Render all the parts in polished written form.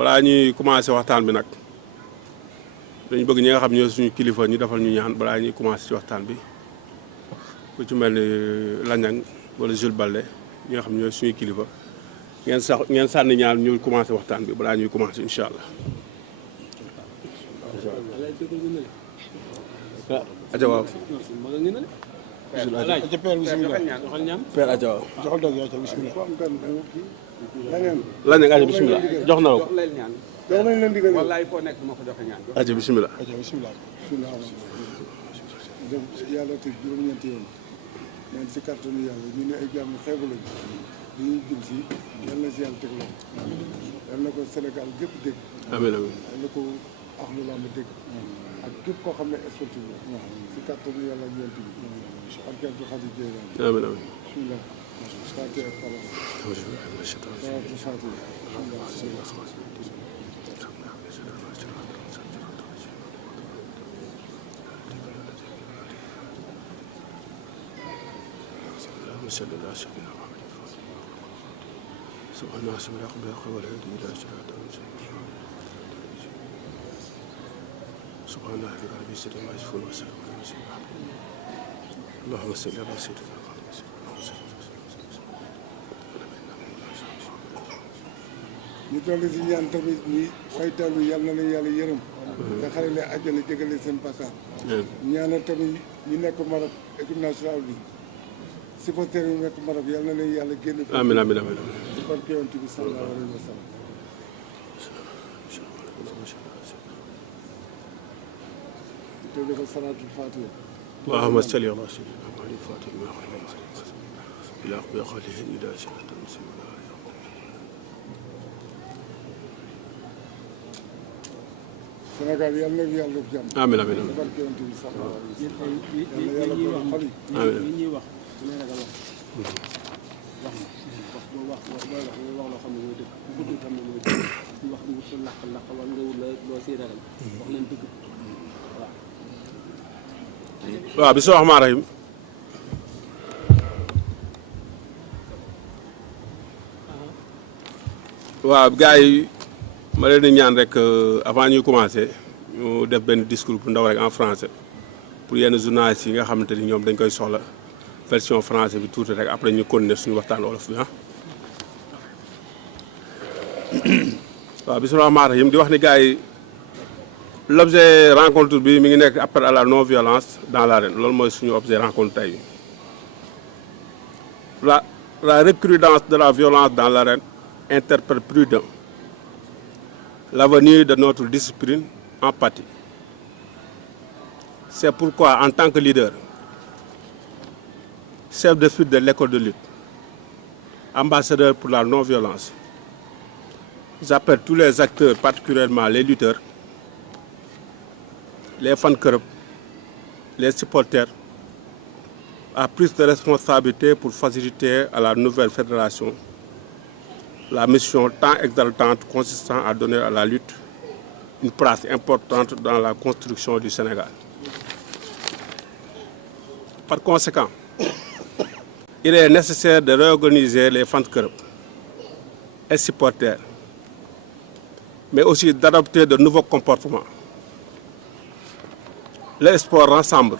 balaa ñuy commencé waxtaan bi nag dañu bëgg ñi nga xam ñoo suñu kilifa ñu defal ñu ñaan balaa ñuy commencé ci waxtaan bi ku ci mel ni Lagnang wala Jules Baldé ñi nga xam ñooy suñu kilifa ngeen sànni ñaan ñu commencé waxtaan bi balaa ñuy commencé incha allah. aja waaw. père aja waaw. Lagnang aja bisimilah jox na la ko. jox nañ leen digal wallaay foo nekk ma ko joxe ñaan. aja bisimilah. yàlla te juróom-ñeenti yoon ñaan si kàttanu yàlla ñu ne ay jàmm xeebu lañu li ñuy jëm si yal na si yàlla teg loxo yal na ko Sénégal gépp dégg. amiin amiin. yal na ko axlu lamb dégg ak képp koo xam ne sportif la si kàttanu yàlla ñeent bi ak gerte xadi jéy la amiin amiin. bismillah santé ak xalaat صلى الله عليه وسلم سبحان الله سبحانه وتعالى والهدي إلى صراط المستقيم سبحان الله رب العزة عما يصفون وسلام على المرسلين اللهم صل على سيدنا ñu toll si ñaan tamit ñi faytalu yàlla na leen yàlla yërëm nga xale ne àjjana jégale seen bàkkaar ñaanal tamit ñu nekk Maroc équipe nationale bi supporter yi nekk Maroc yàlla na leen yàlla génn amiin amiin amiin ci barke Yonent bi sallallahu alayhi wa sallam te dafa salaatul fatiha اللهم صل على سيدنا محمد الفاتح لما أغلق إلى أقوى خاله إلى صراط المستقيم Sénégal yàlla na yàlla def jàmm. amiin amiin amiin. barke Yonent bi sallallahu alayhi wa sallam. yàlla borom xol yi. amiin li ñuy wax su may ragal wax wax wax loo xam ne mooy dëgg bu dul xam ne mooy dëgg di wax di wut sa laq wala nga wut loo siy ragal wax leen dëgg waaw. waaw bisimilah rahmaani rahiim. waaw gars yi ma leen di ñaan rek avant ñuy commencer ñu def benn discours bu ndaw rek en français pour yenn journalistes yi nga xamante ni ñoom dañ koy soxla version français bi tuuti rek après ñu continuer suñu waxtaan wolof bi ah. waaw bisimilah rahmaani rahiim di wax ni gars yi l'objet rencontre bi mi ngi nekk appel à la non violence dans l'arène loolu mooy suñu objet rencontre tey la recrudescence de la violence dans l'arène interpelle plus d'un. L'avenir de notre discipline en pâtit. C'est pourquoi, en tant que leader, chef de file de l'école de lutte, ambassadeur pour la non-violence, j'appelle tous les acteurs, particulièrement les lutteurs, les fan clubs, les supporters, à plus de responsabilités pour faciliter à la nouvelle fédération la mission tant exaltante consistant à donner à la lutte une place importante dans la construction du Sénégal. Par conséquent, il est nécessaire de réorganiser les fan clubs et supporters, mais aussi d'adopter de nouveaux comportements. Le sport rassemble.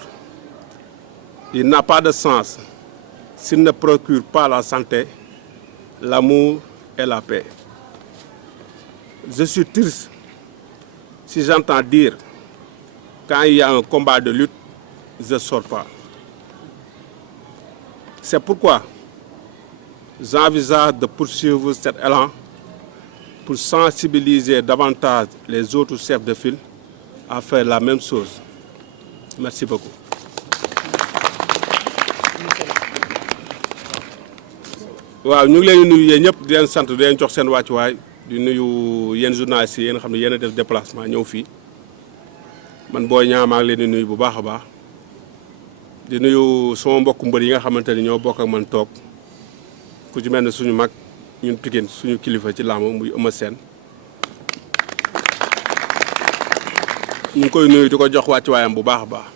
Il n'a pas de sens s'il ne procure pas la santé, l'amour et la paix. Je suis triste si j'entends dire quand il y a un combat de lutte, je ne sors pas. C'est pourquoi j'envisage de poursuivre cet élan pour sensibiliser davantage les autres chefs de file à faire la même chose. Merci beaucoup. waaw ñu ngi leen di nuyu yéen ñëpp di leen sant di leen jox seen wàccuwaay di nuyu yéen journalistes yi yéen xam ne yéen a def déplacement ñëw fii man Boy Niang maa ngi leen di nuyu bu baax a baax di nuyu sama mbokku mbër yi nga xamante ni ñoo bokk ak man toog ku ci mel ne suñu mag ñun Pikine suñu kilifa ci làmb muy Eumeu Sène ñu ngi koy nuyu di ko jox wàccuwaayam bu baax a baax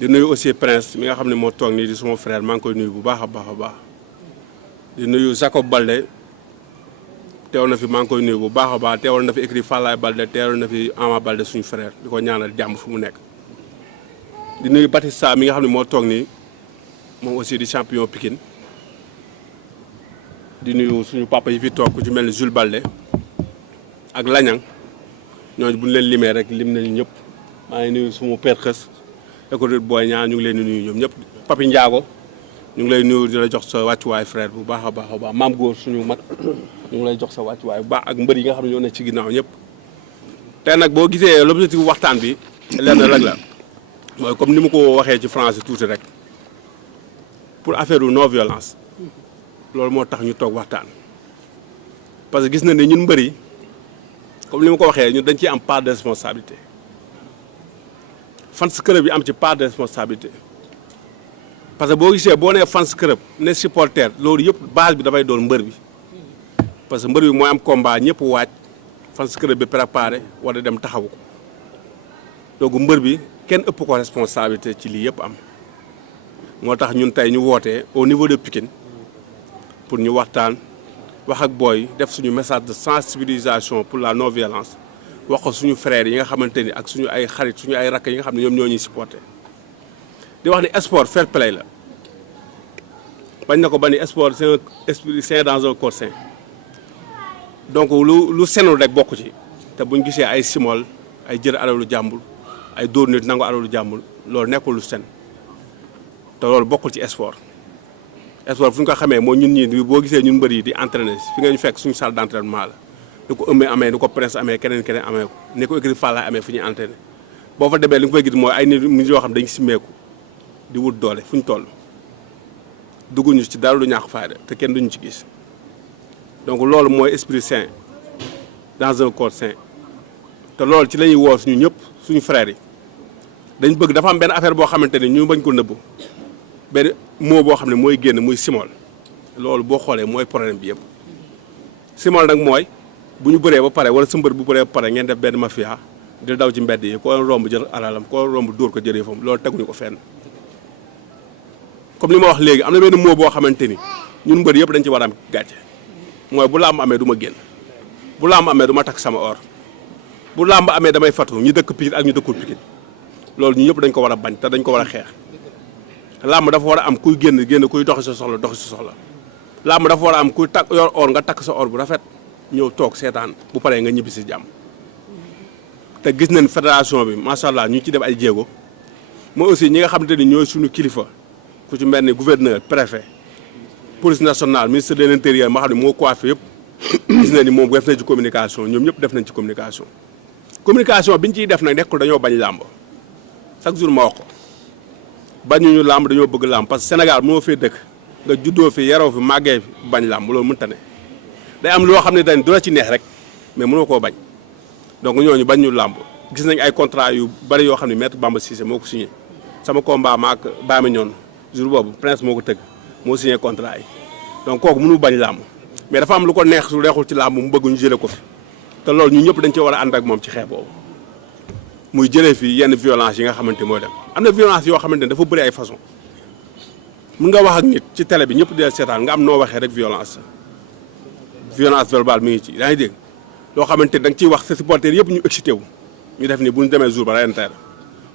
di nuyu aussi Prince mi nga xam ne moo toog nii di suma frère maa ngi koy nuyu bu baax a baax a baax. di nuyu Jacob Baldé teew na fi maa ngi koy nuyu bu baax a baax teewal na fi écrit Fallaye Balde teewal na fi Ama Balde suñu frère di ko ñaanal jàmm fu mu nekk. di nuyu Batista mi nga xam ne moo toog nii moom aussi di champion Pikine di nuyu suñu papa yi fi toog ku ci mel ni Jules Balde ak Lañang ñooñu bu ñu leen limee rek lim nañu ñëpp maa ngi nuyu sumu père xës école Boy Niang ñu ngi leen di nuyu ñoom ñëpp Papi Ndiago ñu ngi lay nuyu di la jox sa wàccuwaay frère bu baax a baax a baax maam góor suñu mag ñu ngi lay jox sa wàccuwaay bu baax ak mbër yi nga xam ne ñoo nekk ci ginnaaw ñëpp. tey nag boo gisee l'objectif waxtaan bi lenn rek la mooy comme ni ma ko waxee ci français tuuti rek pour affaire non violence loolu moo tax ñu toog waxtaan. parce que gis na ne ñun mbër yi comme li ma ko waxee ñun dañ ciy am part de responsabilité fans club bi am ci part de responsabilité. parce que boo gisee boo nee fans club ne supporter loolu yëpp base bi dafay doon mbër bi parce que mbër bi mooy am combat ñëpp waaj fans club bi préparé wala dem taxawu ko donc mbër bi kenn ëpp ko responsabilité ci lii yëpp am moo tax ñun tey ñu wootee au niveau de Pikine pour ñu waxtaan wax ak booy def suñu message de sensibilisation pour la non violence wax ko suñu frères yi nga xamante ni ak suñu ay xarit suñu ay rakk yi nga xam ne ñoom ñoo ñuy supporter. di wax ni sport fair play la bañ na ko ba ni sport c'est un esprit sain dans un corps sain donc lu senul rek bokk ci te buñ gisee ay simol ay jël alalu jàmbur ay dóor nit nangu alalu jàmbur loolu nekkul lu sen te loolu bokkul ci sport. sport fu ñu ko xamee mooy ñun ñii boo gisee ñun mbër yi di entraîner fi nga ñu fekk suñu salle d'entraînement la ni ko ëmmee amee ni ko presse amee keneen amee ko ni ko écrit Fallaye amee fu ñuy entraîner boo fa demee li nga fay gis mooy ay nit yoo xam dañu simeeku di wut doole fu ñu toll dugguñu ci dara lu ñàkk fayda te kenn duñu ci gis donc loolu mooy esprit sain dans un corps sain te loolu ci la ñuy woo suñu ñëpp suñu frères yi dañ bëgg dafa am benn affaire boo xamante ni ñu bañ ko nëbbu benn mot boo xam ne mooy génn muy simol loolu boo xoolee mooy problème bi yëpp simol nag mooy bu ñu bëree ba pare wala sa mbër bu bëree ba pare ngeen def benn mafia di daw ci mbedd yi koo romb jël alalam koo romb dóor ko jëlee fam loolu teguñu ko fenn. comme li ma wax léegi am na benn mot boo xamante ni ñun mbër yëpp dañ ci war a am gàcce mooy bu làmb amee du ma génn bu làmb amee du ma takk sama or bu làmb amee damay fatu ñu dëkk Pikine ak ñu dëkkul Pikine loolu ñu ñëpp dañ ko war a bañ te dañ ko war a xeex. làmb dafa war a am kuy génn kuy doxi sa soxla làmb dafa war a am kuy takk yor or nga takk sa or bu rafet ñëw toog seetaan bu paree nga ñibbi si jàmm te gis nañ fédération bi macha allah ñu ci def ay jéego mooy aussi ñi nga xamante ni ñooy suñu kilifa. ku ci mel ni gouverneur préfet police nationale ministre de l'intérieur ma xam ne moo coiffé yëpp gis na ni moom def nañ ci communication ñoom ñëpp def nañ ci communication bi ñu ciy def nag nekkul dañoo bañ làmb chaque jour ma wax ko bañuñu làmb dañoo bëgg làmb parce que Sénégal moo fee dëkk nga juddoo fi yaroo fi màggee fi bañ làmb loolu mënta ne day am loo xam ne dañ du la ci neex rek mais mënoo koo bañ donc ñooñu bañ ñu làmb gis nañ ay contrat yu bari yoo xam ne maître Bamba Cissé moo ko signé sama combat ma ak Baye Mandione jour boobu Prince moo ko tëgg moo signé contrat yi donc kooku mënu bañ làmb mais dafa am lu ko neex su neexul ci làmb mu bëgg ñu jëlee ko fi te loolu ñu ñëpp dañ ci war a ànd ak moom ci xeex boobu muy jëlee fi yenn violence yi nga xamante mooy dem am na violence yoo xamante ne dafa bëri ay façon mun nga wax ak nit ci télé bi ñëpp di seetaan nga am noo waxee rek violence verbale mi ngi ci yaa ngi dégg loo xamante ni da nga ciy wax sa supporter yëpp ñu excité wu ñu def ni bu ñu demee jour ba reyante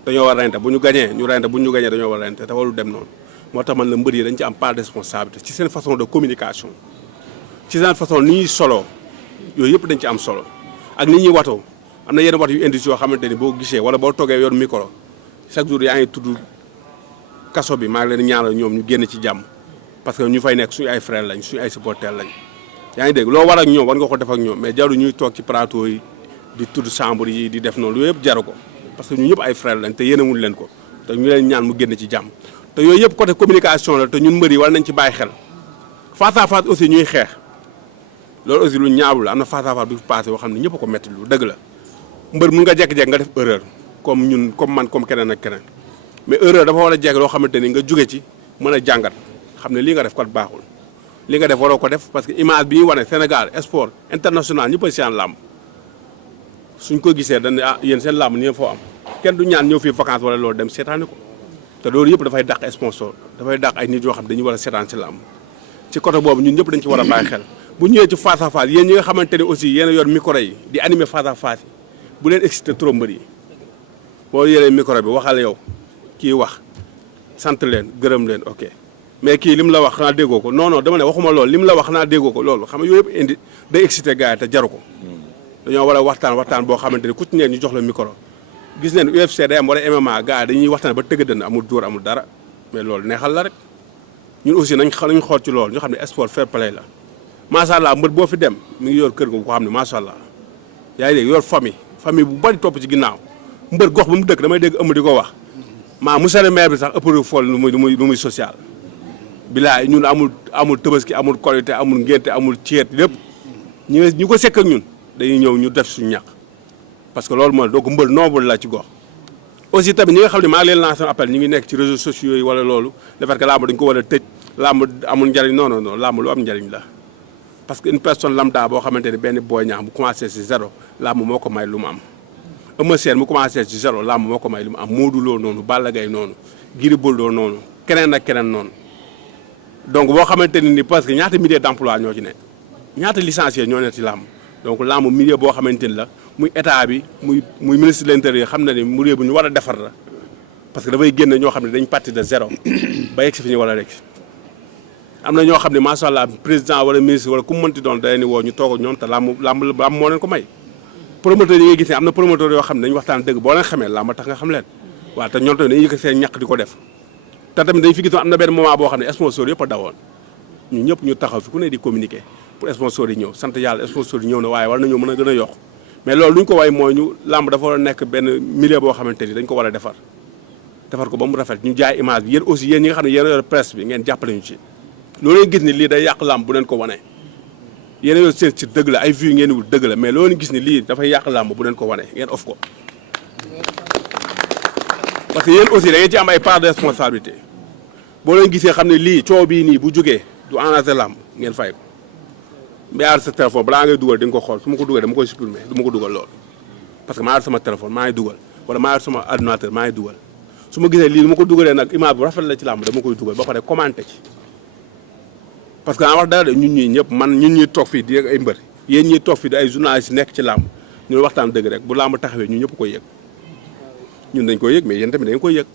dañoo war a reyante bu ñu gañee ñu reyante bu ñu gañee dañoo war a reyante te warul dem noonu moo tax man la mbër yi dañ ci am part de responsabilité ci seen façon de communication ci seen façon ni ñuy solo yooyu yëpp dañ ci am solo ak ni ñuy watoo am na yenn wat yu indice yoo xamante ni boo gisee wala boo toogee yor micro chaque jour yaa ngi tudd kaso bi maa ngi leen ñaanal ñoom ñu génn ci jàmm parce que ñu fay nekk suñu ay frères lañ suñu ay supporters lañ yaa ngi dégg loo war ak ñoom war nga ko def ak ñoom mais jaru ñuy toog ci plateau yi di tudd chambre yi di def noonu yooyu yëpp jaru ko parce que ñu ñëpp ay frères lañ te yéenewuñ leen ko te ñu leen ñaan mu génn ci jàmm te yooyu yëpp côté communication la te ñun mbër yi war nañ ci bàyyi xel face à face aussi ñuy xeex loolu aussi lu ñaawlu la am na face à face bi fi passé yoo xam ne ñëpp ko métti lu dëgg la mbër mun nga jekk-jekk nga def erreur comme ñun comme man comme keneen ak keneen mais erreur dafa war a jekk loo xamante ni nga jóge ci mën a jàngat xam ne lii nga def kat baaxul li nga def waroo ko def parce que image bi ñuy wane Sénégal sport international ñëpp a seen làmb suñ ko gisee dañ ne ah yéen seen làmb ni foo am kenn du ñaan ñëw fii vacances wala loolu dem seetaani ko te loolu yëpp dafay dàq sponsor dafay dàq ay nit yoo xam dañuy war a seetaan si làmb ci côté boobu ñun ñëpp dañ ci war a bàyyi xel bu ñëwee ci face à face yéen ñi nga xamante ne aussi yéen a yor micro yi di animer face à face yi bu leen excité trop mbër yi boo yoree micro bi waxal yow kii wax sant leen gërëm leen ok mais kii lim la wax xanaa déggoo ko non non dama ne waxuma loolu lim la wax xanaa déggoo ko loolu xam nga yooyu yëpp indi day excité gars yi te jaru ko dañoo war a waxtaan boo xamante ne ku ci ne ñu jox la micro gis neen UFC day am wala MMA gars yi dañuy waxtaan ba tëgg dënn amul dóor amul dara mais loolu neexal la rek ñun aussi nañ xool ci loolu ñu xam ne sport fair play la macha allah mbër boo fi dem mi ngi yor kër ga bu ko xam ne macha allah yaa ngi dégg yor famille bu bari topp ci ginnaaw mbër gox ba mu dëkk damay dégg ëmb di ko wax maa monsieur le maire bi sax ëpp fool lu muy social bilaay ñun amul Tabaski amul Korité amul ngénte amul ceet lépp ñu ko sekk ak ñun dañuy ñëw ñu def suñu ñàkk parce que loolu mooy donc mbër noble la ci gox aussi tamit ñi nga xam ne maa ngi leen lancé appel ñu ngi nekk ci réseaux sociaux yi wala loolu le fait que làmb dañu ko war a tëj làmb amul njariñ non làmb lu am njariñ la parce que une personne lambda boo xamante ne benn Boy Niang bu commencé ci zéro làmb moo ko may lu mu am Eumeu Sène mu commencé ci zéro làmb moo ko may lu mu am Modou Lo noonu Balla Gaye noonu Gris Bordeaux noonu keneen ak keneen noonu donc boo xamante ne ni parce que ñaata milliers d'emplois ñoo ci nekk ñaata licenciés ñoo nekk ci làmb donc làmb milieu boo xamante ni la muy état bi muy ministre de l'intérieur xam na ni milieu bu ñu war a defar la parce que dafay génn ñoo xam ne dañ parti de zéro ba yegg si fi ñu war a rek am na ñoo xam ne macha allah président wala ministre wala ku mu mënti doon da leen di woo ñu toog ak ñoom te làmb moo leen ko may promoteur yi ngay gis ne am na promoteur yoo xam ne dañu waxtaan dëgg boo leen xamee làmb tax nga xam leen waaw te ñoom tamit dañuy yëkkat seen ñàkk di ko def te tamit dañu fi gis am na benn moment boo xam ne sponsor yëpp a dawoon ñu ñëpp ñu taxaw fi ku ne di communiquer pour sponsor yi ñëw sant yàlla sponsor yi ñëw na waaye war nañoo mën a gën a yokk mais loolu lu ñu ko way mooy ñu làmb dafa war a nekk benn milieu boo xamante ni dañ ko war a defar ko ba mu rafet ñu jaay image bi yéen aussi yéen ñi nga xam ne yéen a yor presse bi ngeen jàppale ñu ci loolu ngeen gis ni lii day yàq làmb bu leen ko wane yéen a yor seen ci dëgg la ay vues ngeen wul dëgg la mais loolu gis ni lii dafay yàq làmb bu leen ko wane ngeen off ko parce que yéen aussi da ngeen ci am ay part de responsabilité boo leen gisee xam ne lii coow bii nii bu jógee du arrangé làmb ngeen fay ko mais sa téléphone balaa ngay dugal di nga ko xool su ma ko dugal dama koy supprimer du ma ko dugal loolu parce que maa yor sama téléphone maa ngi dugal wala maa yor sama ordinateur maa ngi dugal su ma gisee lii lu ma ko dugalee nag image bu rafet la ci làmb dama koy dugal ba pare commenté ci parce que daa wax dara de ñun ñii ñëpp man ñun ñuy toog fii di ay mbër yéen ñuy toog fii di ay journalistes nekk ci làmb ñu waxtaan dëgg rek bu làmb taxawee ñun ñëpp koy yëg ñun dañ koy yëg mais yéen tamit dañ koy yëg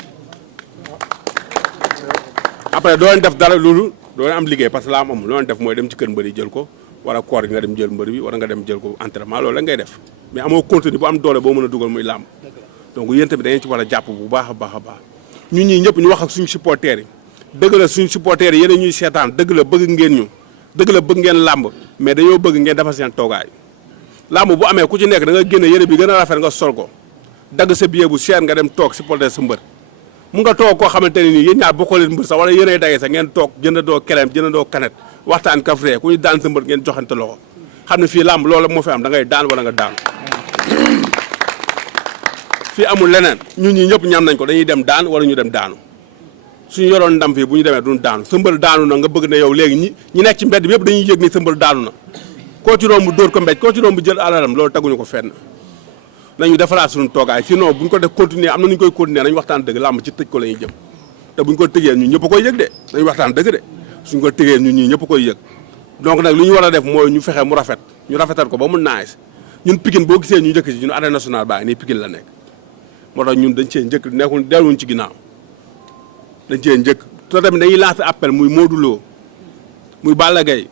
après doo leen def dara loolu doo leen am liggéey parce que làmb amul loo leen def mooy dem ci kër mbër yi jël ko wala koor gi nga dem jël mbër bi wala nga dem jël ko entraînement loolu la ngay def mais amoo contenu bu am doole boo mën a dugal muy làmb donc yéen tamit da ngeen ci war a jàpp bu baax a baax a baax ñun ñii ñëpp ñu wax ak suñu supporters yi dëgg la suñu supporters yi yéen ñuy seetaan dëgg la bëgg ngeen ñu dëgg la bëgg ngeen làmb mais dañoo bëgg ngeen defal seen toogaay làmb bu amee ku ci nekk da nga génne yére bi gën a rafet nga sol ko dagg sa billet bu cher nga dem toog supporter sa mbër mu nga toog koo xamante ne nii yéen ñaar bokkoo leen mbër sax wala yéenay dagee sax ngeen toog jëndandoo kelem jëndandoo kanet waxtaan kafree ku ñu daan sa mbër ngeen joxante loxo xam ne fii làmb loolu moo fi am da ngay daan wala nga daan fii amul leneen ñun ñi ñëpp ñam nañ ko dañuy dem daan wala ñu dem daanu suñu yoroon ndam fii bu ñu demee duñ daanu sa mbër daanu na nga bëgg ne yow léegi ñi nekk ci mbedd bi yëpp dañuy yëg ni sa mbër daanu na koo ci romb dóor ko mbéj koo ci romb jël alalam loolu teguñu ko fenn nañu defaraat suñu toogaay sinon buñ ko def continuer am na ñu koy continuer nañu waxtaan dëgg làmb ci tëj ko la ñuy jëm te buñ ko tëjee ñun ñëpp koy yëg de nañu waxtaan dëgg de suñ ko tëjee ñun ñii ñëpp koy yëg donc nag li ñu war a def mooy ñu fexe mu rafet ñu rafetal ko ba mu nice ñun Pikine boo gisee ñu njëkk ci ñun arène nationale baa ngi nii Pikine la nekk moo tax ñun dañ cee njëkk nekkul delluñ ci ginnaaw dañ cee njëkk te tamit dañuy lancer appel muy Modou Lo muy Balla Gaye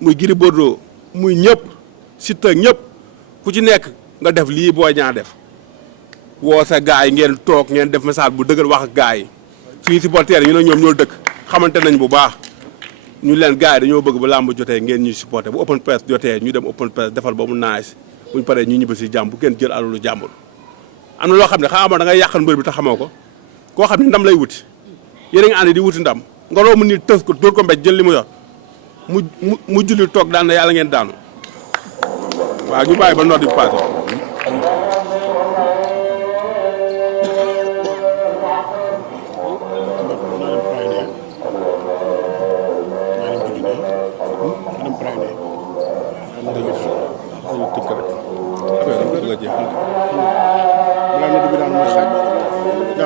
muy Gris Bordeaux muy ñëpp Siteu ñëpp ku ci nekk nga def lii Boy Niang def woo sa gars yi ngeen toog ngeen def message bu dëggal wax ak gars yi suñu supporters yi ñu ne ñoom ñoo dëkk xamante nañ bu baax ñu leen gars yi dañoo bëgg ba làmb jotee ngeen ñuy supporter bu open press jotee ñu dem open press defal ba mu nice buñ paree ñu ñibbi si jàmm bu kenn jël alalu jàmbur am na loo xam ne xamaa da ngay yàqal mbër bi te xamoo ko koo xam ne ndam lay wuti yéen a ngi ànd di wuti ndam nga loo mu ni tës ko dóor ko mbéj jël li mu yor mu julli toog daan na yàlla ngeen daanu waaw ñu bàyyi ba noor di passé